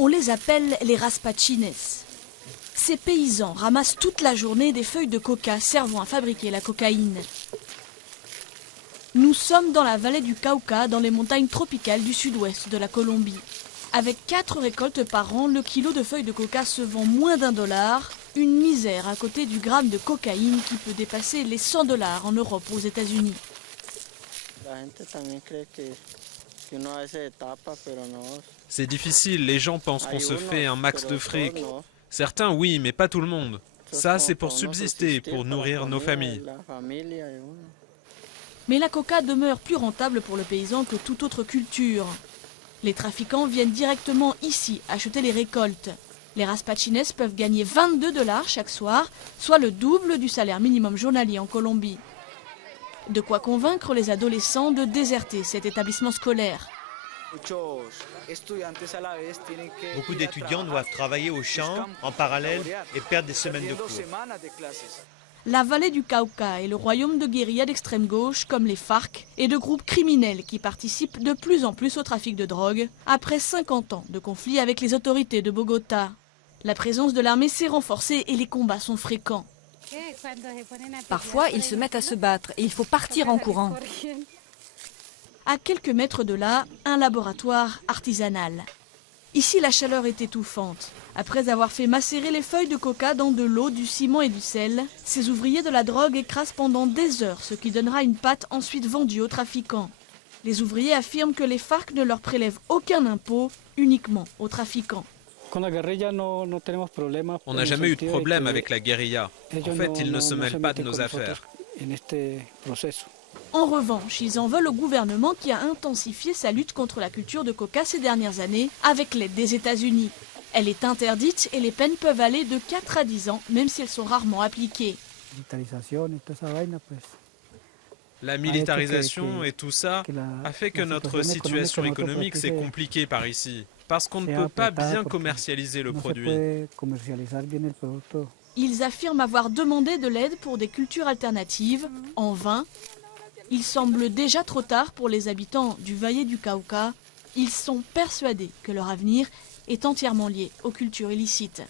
On les appelle les raspachines. Ces paysans ramassent toute la journée des feuilles de coca servant à fabriquer la cocaïne. Nous sommes dans la vallée du Cauca, dans les montagnes tropicales du sud-ouest de la Colombie. Avec 4 récoltes par an, le kilo de feuilles de coca se vend moins d'$1. Une misère à côté du gramme de cocaïne qui peut dépasser les $100 en Europe ou aux États-Unis. C'est difficile, les gens pensent qu'on se fait un max de fric. Certains oui, mais pas tout le monde. Ça, c'est pour subsister, pour nourrir nos familles. Mais la coca demeure plus rentable pour le paysan que toute autre culture. Les trafiquants viennent directement ici acheter les récoltes. Les raspachines peuvent gagner $22 chaque soir, soit le double du salaire minimum journalier en Colombie. De quoi convaincre les adolescents de déserter cet établissement scolaire. Beaucoup d'étudiants doivent travailler au champ en parallèle et perdre des semaines de cours. La vallée du Cauca est le royaume de guérillas d'extrême gauche comme les FARC et de groupes criminels qui participent de plus en plus au trafic de drogue après 50 ans de conflit avec les autorités de Bogota. La présence de l'armée s'est renforcée et les combats sont fréquents. Parfois, ils se mettent à se battre et il faut partir en courant. À quelques mètres de là, un laboratoire artisanal. Ici, la chaleur est étouffante. Après avoir fait macérer les feuilles de coca dans de l'eau, du ciment et du sel, ces ouvriers de la drogue écrasent pendant des heures, ce qui donnera une pâte ensuite vendue aux trafiquants. Les ouvriers affirment que les FARC ne leur prélèvent aucun impôt, uniquement aux trafiquants. On n'a jamais eu de problème avec la guérilla. En fait, ils ne se mêlent pas de nos affaires. En revanche, ils en veulent au gouvernement qui a intensifié sa lutte contre la culture de coca ces dernières années avec l'aide des États-Unis. Elle est interdite et les peines peuvent aller de 4 à 10 ans, même si elles sont rarement appliquées. La militarisation et tout ça a fait que notre situation économique s'est compliquée par ici, parce qu'on ne peut pas bien commercialiser le produit. Ils affirment avoir demandé de l'aide pour des cultures alternatives, en vain. Il semble déjà trop tard pour les habitants du Valle du Cauca. Ils sont persuadés que leur avenir est entièrement lié aux cultures illicites.